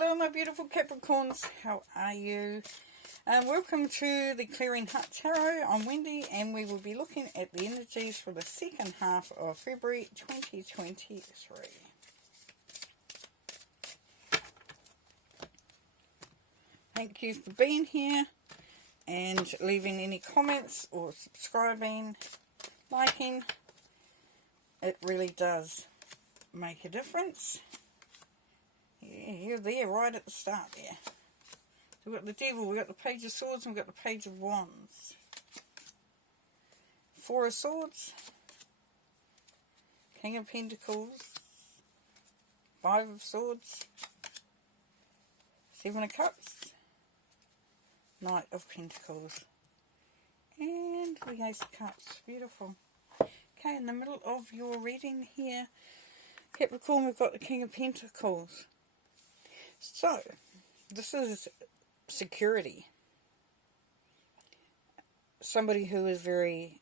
Hello my beautiful Capricorns, how are you? Welcome to the Clearing Heart Tarot. I'm Wendy and we will be looking at the energies for the second half of February 2023. Thank you for being here and leaving any comments or subscribing, liking. It really does make a difference. Yeah, you're there right at the start there. So we've got the Devil, we've got the Page of Swords, and we've got the Page of Wands. Four of Swords, King of Pentacles, Five of Swords, Seven of Cups, Knight of Pentacles, and the Ace of Cups. Beautiful. Okay, in the middle of your reading here, Capricorn, we've got the King of Pentacles. So, this is security. Somebody who is very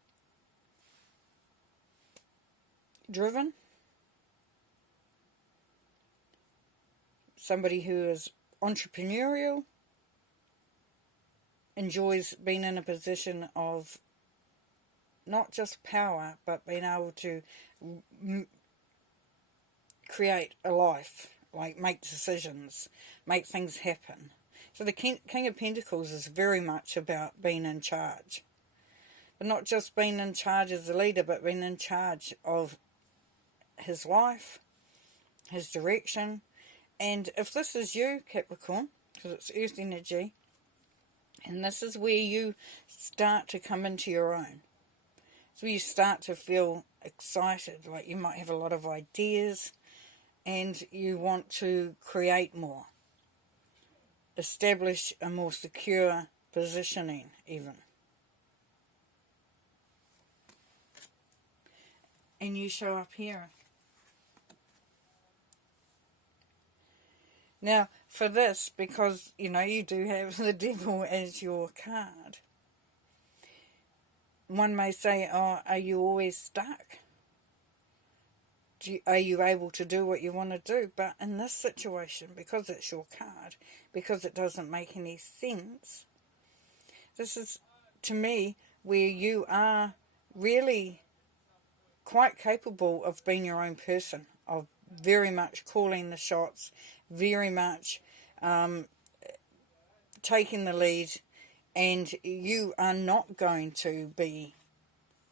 driven. Somebody who is entrepreneurial. Enjoys being in a position of not just power, but being able to create a life. Like make decisions, make things happen. So the King of Pentacles is very much about being in charge. But not just being in charge as a leader, but being in charge of his life, his direction. And if this is you, Capricorn, because it's earth energy, and this is where you start to come into your own. So you start to feel excited, like you might have a lot of ideas, and you want to create more. Establish a more secure positioning, even. And you show up here. Now, for this, because, you know, you do have the Devil as your card, one may say, oh, are you always stuck? Are you able to do what you want to do? But in this situation, because it's your card, because it doesn't make any sense, this is, to me, where you are really quite capable of being your own person, of very much calling the shots, very much taking the lead, and you are not going to be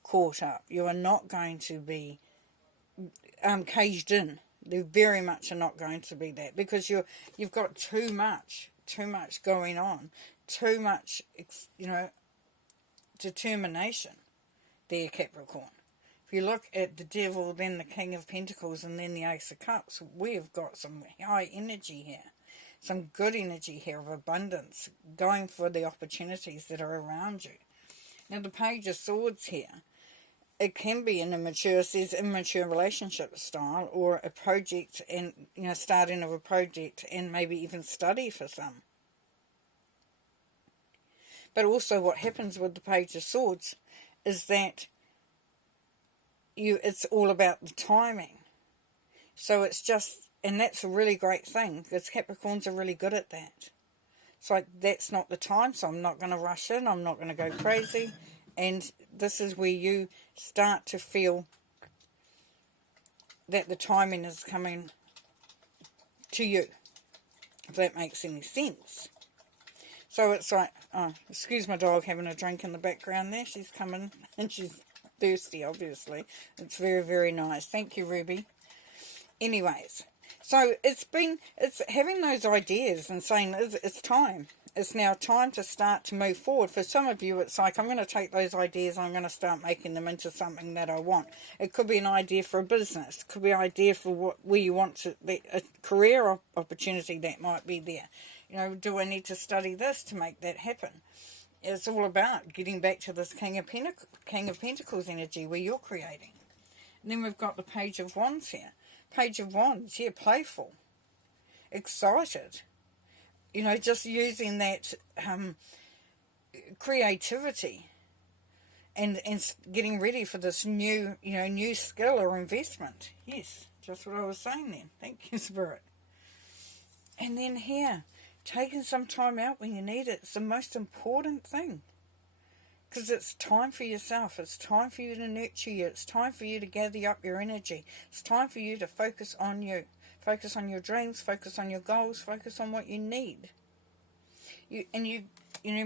caught up. You are not going to be caged in. They very much are not going to be that, because you've got too much going on, too much, you know, determination there, Capricorn. If you look at the Devil, then the King of Pentacles, and then the Ace of Cups, we've got some high energy here, some good energy here of abundance, going for the opportunities that are around you. Now the Page of Swords here, it can be an immature relationship style, or a project, and you know, starting of a project, and maybe even study for some. But also what happens with the Page of Swords is that it's all about the timing. So it's just, and that's a really great thing, because Capricorns are really good at that. It's like, that's not the time, so I'm not going to rush in, I'm not going to go crazy. And this is where you start to feel that the timing is coming to you, if that makes any sense. So it's like, oh, excuse my dog having a drink in the background there. She's coming and she's thirsty, obviously. It's very, very nice. Thank you, Ruby. Anyways, so it's having those ideas and saying it's time. It's now time to start to move forward. For some of you, it's like, I'm going to take those ideas and I'm going to start making them into something that I want. It could be an idea for a business. It could be an idea for where you want to, a career opportunity that might be there. You know, do I need to study this to make that happen? It's all about getting back to this King of Pentacles energy where you're creating. And then we've got the Page of Wands here. Page of Wands, yeah, playful, excited. You know, just using that creativity and getting ready for this new skill or investment. Yes, just what I was saying then. Thank you, Spirit. And then here, taking some time out when you need it, it's the most important thing. Because it's time for yourself. It's time for you to nurture you. It's time for you to gather up your energy. It's time for you to focus on you. Focus on your dreams. Focus on your goals. Focus on what you need. You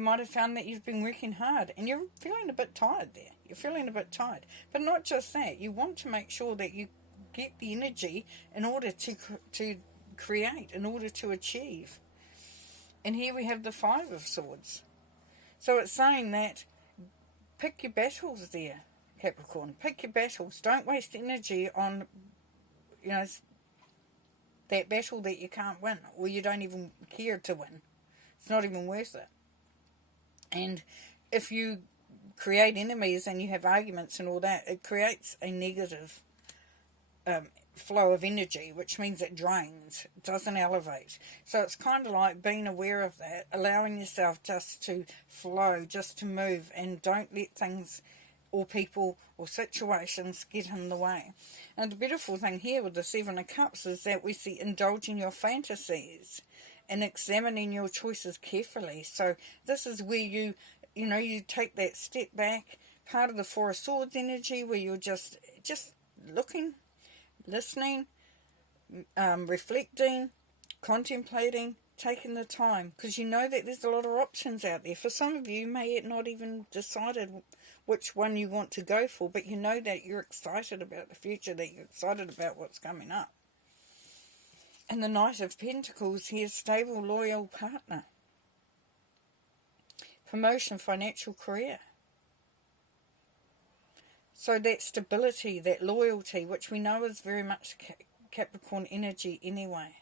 might have found that you've been working hard and you're feeling a bit tired there. You're feeling a bit tired. But not just that. You want to make sure that you get the energy in order to create, in order to achieve. And here we have the Five of Swords. So it's saying that pick your battles there, Capricorn. Pick your battles. Don't waste energy on, that battle that you can't win or you don't even care to win. It's not even worth it. And if you create enemies and you have arguments and all that, it creates a negative flow of energy, which means it drains, it doesn't elevate. So it's kind of like being aware of that, allowing yourself just to flow, just to move, and don't let things or people or situations get in the way. And the beautiful thing here with the Seven of Cups is that we see indulging your fantasies and examining your choices carefully. So this is where you take that step back, part of the Four of Swords energy, where you're just looking, listening, reflecting, contemplating, taking the time, because you know that there's a lot of options out there. For some of you, you may not even decided which one you want to go for, but you know that you're excited about the future, that you're excited about what's coming up. And the Knight of Pentacles here, stable, loyal partner. Promotion, financial, career. So that stability, that loyalty, which we know is very much Capricorn energy anyway.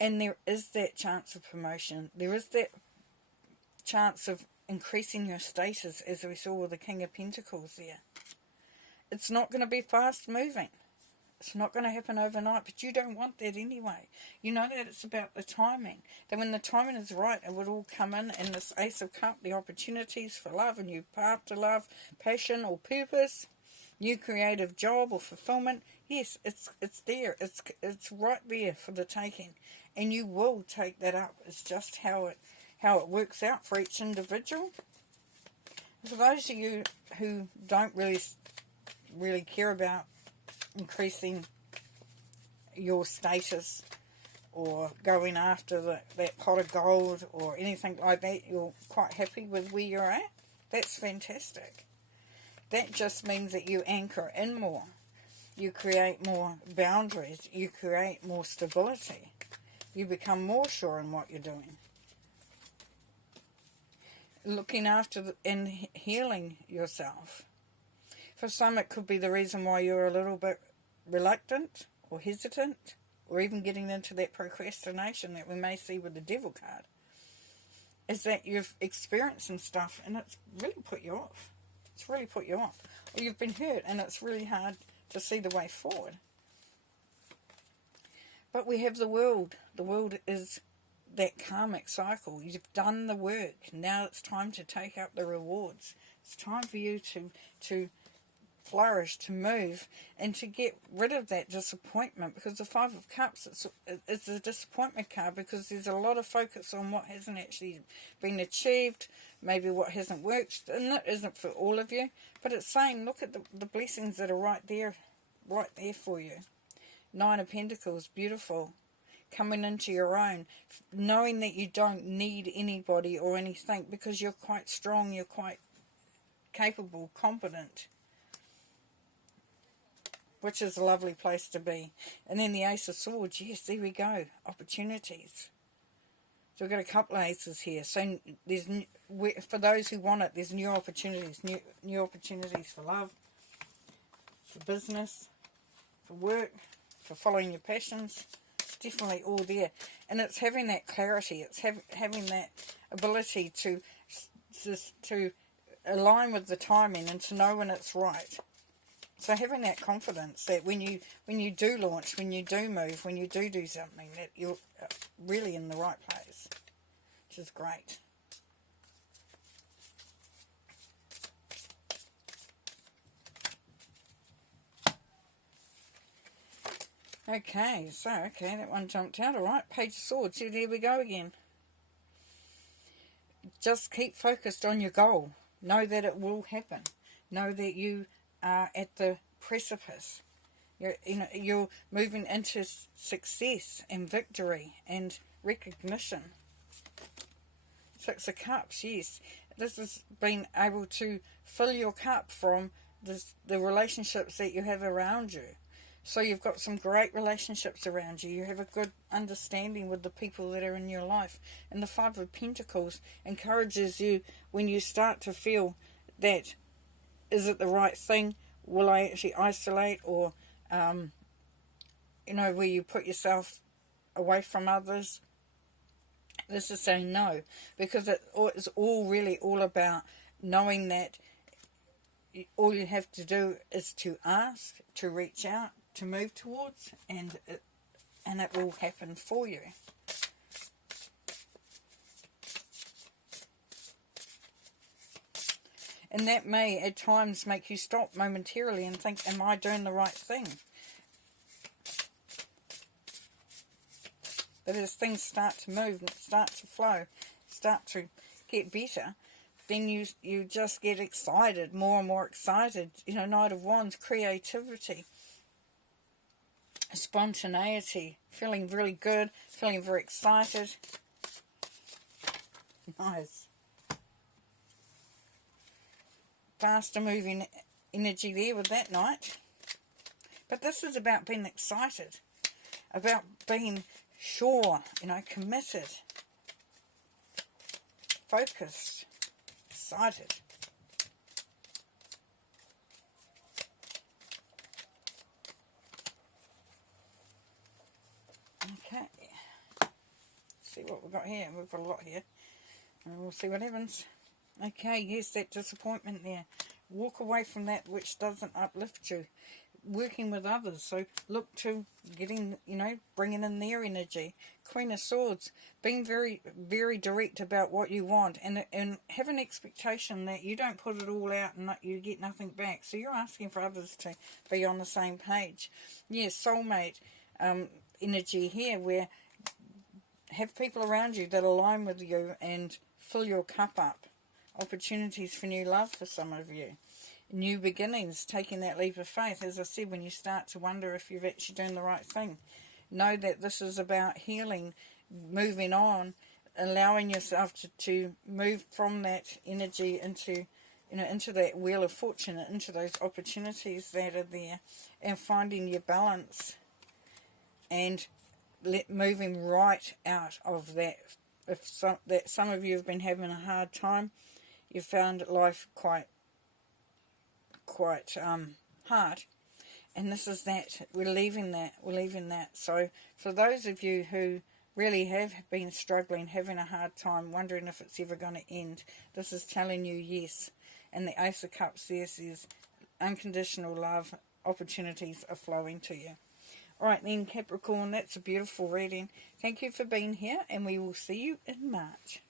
And there is that chance of promotion. There is that chance of increasing your status, as we saw with the King of Pentacles there. It's not going to be fast moving. It's not going to happen overnight, but you don't want that anyway. You know that it's about the timing. That when the timing is right, it would all come in. And this Ace of Cups, the opportunities for love, a new path to love, passion or purpose, new creative job or fulfillment. Yes, it's there. It's right there for the taking. And you will take that up. It's just how it works out for each individual. For those of you who don't really care about increasing your status or going after that pot of gold or anything like that, you're quite happy with where you're at, that's fantastic. That just means that you anchor in more. You create more boundaries. You create more stability. You become more sure in what you're doing. Looking after and healing yourself. For some, it could be the reason why you're a little bit reluctant or hesitant or even getting into that procrastination that we may see with the Devil card, is that you've experienced some stuff and it's really put you off. It's really put you off. Or you've been hurt and it's really hard to see the way forward. But we have the world. The world is that karmic cycle. You've done the work. Now it's time to take up the rewards. It's time for you to flourish, to move, and to get rid of that disappointment, because the Five of Cups, it's a disappointment card, because there's a lot of focus on what hasn't actually been achieved, maybe what hasn't worked, and that isn't for all of you, but it's saying look at the blessings that are right there for you. Nine of Pentacles, beautiful, coming into your own, knowing that you don't need anybody or anything, because you're quite strong, you're quite capable, competent, which is a lovely place to be. And then the Ace of Swords, yes, there we go, opportunities. So we've got a couple of aces here. So there's, for those who want it, there's new opportunities, new opportunities for love, for business, for work, for following your passions. It's definitely all there. And it's having that clarity, it's having that ability to align with the timing and to know when it's right. So having that confidence that when you do launch, when you do move, when you do something, that you're really in the right place, which is great. Okay, so, that one jumped out. All right, Page of Swords. So there we go again. Just keep focused on your goal. Know that it will happen. Know that you are at the precipice. You're moving into success and victory and recognition. Six of Cups, yes. This has been able to fill your cup from the relationships that you have around you. So you've got some great relationships around you. You have a good understanding with the people that are in your life. And the Five of Pentacles encourages you when you start to feel that, is it the right thing? Will I actually isolate? Or, where you put yourself away from others. This is saying no. Because it's all about knowing that all you have to do is to ask, to reach out, to move towards, and it will happen for you. And that may at times make you stop momentarily and think, am I doing the right thing? But as things start to move, start to flow, start to get better, then you just get excited, more and more excited. Knight of Wands, creativity, spontaneity, feeling really good, feeling very excited. Nice. Faster moving energy there with that Knight. But this is about being excited, about being sure, committed, focused, excited. Okay. Let's see what we've got here. We've got a lot here. And we'll see what happens. Okay, yes, that disappointment there. Walk away from that which doesn't uplift you. Working with others, so look to getting, bringing in their energy. Queen of Swords, being very, very direct about what you want, and have an expectation that you don't put it all out and you get nothing back. So you're asking for others to be on the same page. Yes, soulmate energy here, where have people around you that align with you and fill your cup up. Opportunities for new love for some of you. New beginnings, taking that leap of faith. As I said, when you start to wonder if you're actually doing the right thing, know that this is about healing, moving on, allowing yourself to move from that energy into that wheel of fortune, into those opportunities that are there, and finding your balance and moving right out of that. If some of you have been having a hard time, you found life quite hard, and this is that we're leaving that. So for those of you who really have been struggling, having a hard time, wondering if it's ever going to end, this is telling you yes. And the Ace of Cups there says unconditional love, opportunities are flowing to you. Alright then, Capricorn, that's a beautiful reading. Thank you for being here, and we will see you in March.